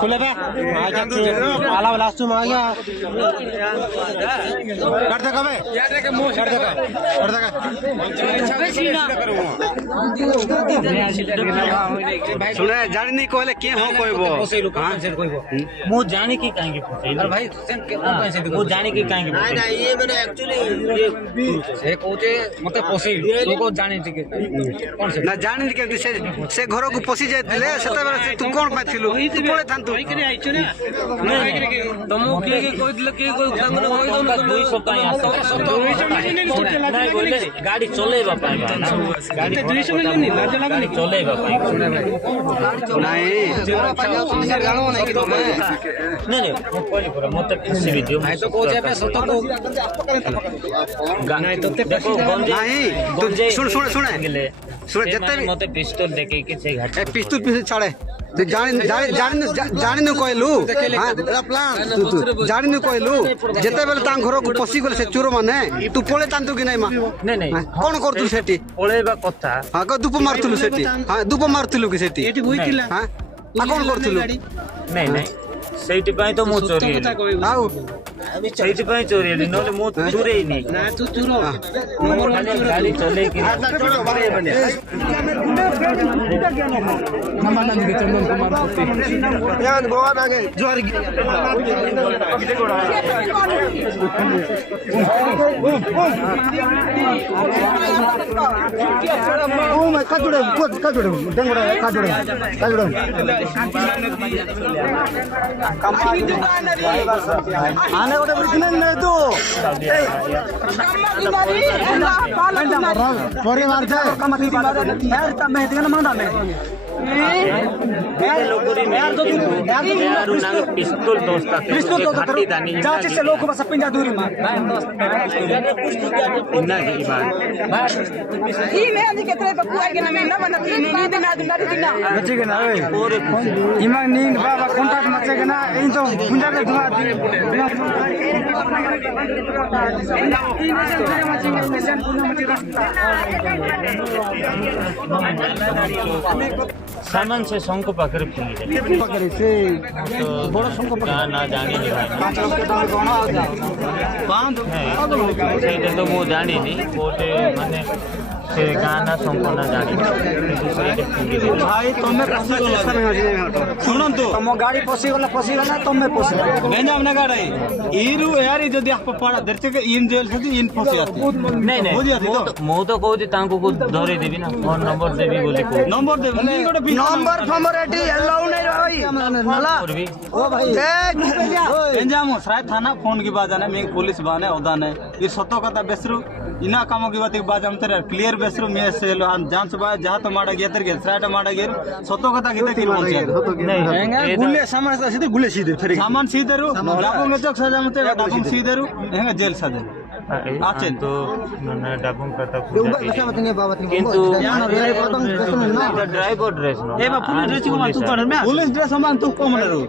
खुले बा आला वाला तुम आ गया कर दे कबे कर दे सुने जानी नहीं कहले के हो कहबो मु जाने की काहेंगे अरे भाई मु जाने की काहेंगे नहीं नहीं ये मैंने एक्चुअली ये से कहते मते पोसेल तू को जाने ठीक कौन से ना जानी के से घर को पसी जाइतिले सेता बेले तू कोन पाइथिलु तू कोले थांतु तुम के कोइ दिले के कोइ तंग न होई दो 200 काई आसे 200 नहीं बोले गाड़ी चलेबा पाए गाड़ी 200 नहीं लाज लागनी चलेबा पाए नहीं कोई पर मत किसी वीडियो भाई तो को जेबे सतो को नहीं तो देखो नहीं तू सुन सुन सुन सुन जत्ते मते पिस्तौल देके के से घाट ए पिस्तौल पीछे छाड़े तू जानी न कहलु हां जानी न कहलु जते बेले ता घर को पसी गले से चोर माने तू पळे तांतु कि नहीं मा नहीं कोन करतु सेठी पळेबा कथा हां को धूप मारतुलु सेठी हां धूप मारतुलु कि सेठी एटी होइतिला हां आ कोन करतुलु नहीं सेठी पई तो मु चोरी आउ सेठी पई चोरी नले मु चोरे नहीं ना तू चुरो गाड़ी चले कि नमानंद के चंदन कुमार पुत्री यान भगवान आगे जोर ओ मैं काजुड़े डंगड़ा काजुड़े आने को बिजनेस नहीं तो परिवार से कमाती यार तब मैं इतना मांगा मैं पिस्तौल दोस्ता जांच से लोग बस पिंजा दूरी मार ई में आदि केतरे बकुआ के नाम ना बना नींद में आदि ना दिना बच्चे के ना इमा नींद बाबा कांटेक्ट मचे के ना इन तो पुंजा के दुआ सामान से शंख पाकर पकड़े से बड़ा शंख ना जानी नहीं बांध ସେଇଟା ତ ମୁଁ ଜାଣିନି କୋଉଠି ମାନେ ସେ ଗାଁ ନା ଶଙ୍ଖ ନା ଜାଣିନି भाई तुमे पसी गला सुनंतु तम गाड़ी पसी गला तुमे पसी गंजाम ना गाड़ी इरु यारी जदी आप पड़ा दरचे के इन जेल से इन फसी आती नहीं ମୁଁ ତ କହୁଛି ତାଙ୍କୁ ଧରେଇ ଦେବି ନା ଫୋନ ନମ୍ବର ଦେବି ବୋଲି नंबर दे नंबर फमर एटी अलाउ नहीं भाई मला ओ भाई गंजाम सराय थाना फोन की बात है मैं पुलिस बाने ओदा ने ये सतो कथा बेसरु इना काम की बात बाज हम तेरे क्लियर बेसरु मैं से जांच बा जहां तो माडा गेतर गे सराय माडा गे सतो कथा किते की बोल नहीं गुल्ले सामान सीधे गुल्ले सीधे फिर सामान सीधे रु डाबंग चौक सजा मते डाबंग सीधे रु हेंगे जेल सदे आचे तो मैंने डाबंग करता किंतु ड्राइवर ड्रेस नो ए बा पुलिस ड्रेस को तू कर में पुलिस ड्रेस सामान तू कम रो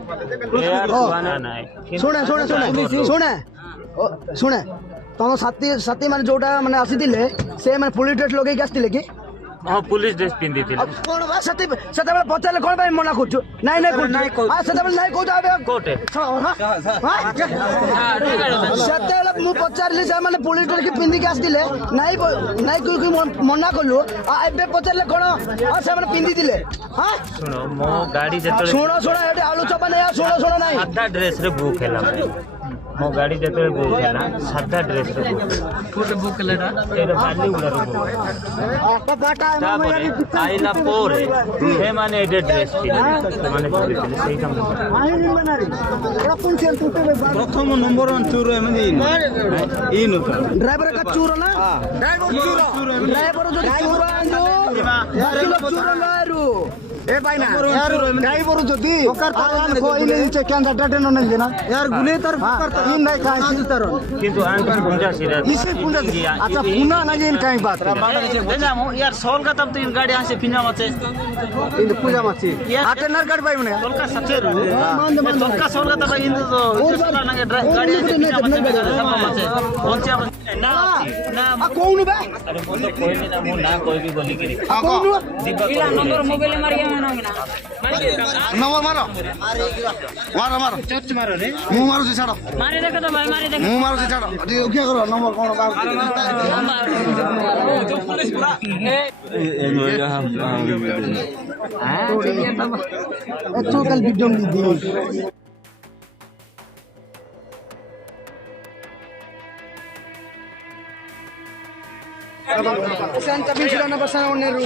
शुणे तुम साथी माने जोटा माने आसीथिले से माने पुलिस ड्रेस लगेई आसीथिले कि हां पुलिस ड्रेस पिंदी थिले कोन बा सती सते पचाले कोन भाई मना करछु नहीं आ सते नहीं को जाबे कोटे सते मु पचारली से माने पुलिस ड्रेस की पिंदी के आसीथिले नहीं कोई मना करलु आ एबे पचारले कोन आ से माने पिंदी दिले हां सुनो मो गाड़ी जतले सुनो एटे आलू चपा नहीं सुनो नहीं सादा ड्रेस रे बुक हैला मो गाड़ी जतले बुक हैला सादा ड्रेस रे कोटे बुक लेडा एरे बाली उडा रे आइला पोरे हे माने एडे ड्रेस थी माने सही काम प्रथम नंबर 1 चूर एमदी इन ड्राइवर का चूर ना ड्राइवर जो चूर आंजो चूर लारू ए भाई ना यार ड्राइवर जदी आराम को इले नीचे कैंडा डाटे न नहीं देना यार गुले तर करता इन नहीं काई तर किंतु आंटी पुंजा सिरा इसे पुंजा अच्छा पुना नहीं इन काई बात यार सोल का तब तो इन गाड़ी से फिना मचे इन पूजा मची आटे नर गाड़ी भाई ने सोल का सच्चे रू सोल का सोल का तब इन तो गाड़ी से फिना मचे कौन सी ନା ନା କହୁନୁ ବେ ଆରେ ମୁଁ ତ କହିଲି ନା ମୁଁ ନା କହିବି ବୋଲିକିରି କହୁନୁ नंबर मोबाइल मार गया मैं ना ନମ୍ବର ମାର ମାର ମାର ମୁଁ ମାରୁଛି ଛାଡ଼ मारे देखो तो भाई मारे देखो ମୁଁ ମାରୁଛି ଛାଡ଼ ଟିକେ ଉଠିଆ କର ନମ୍ବର କଣ ତୁ କାଲି ଭିଡ଼ିଓ ଦିଦି Santa Bíblia na passada onde ru.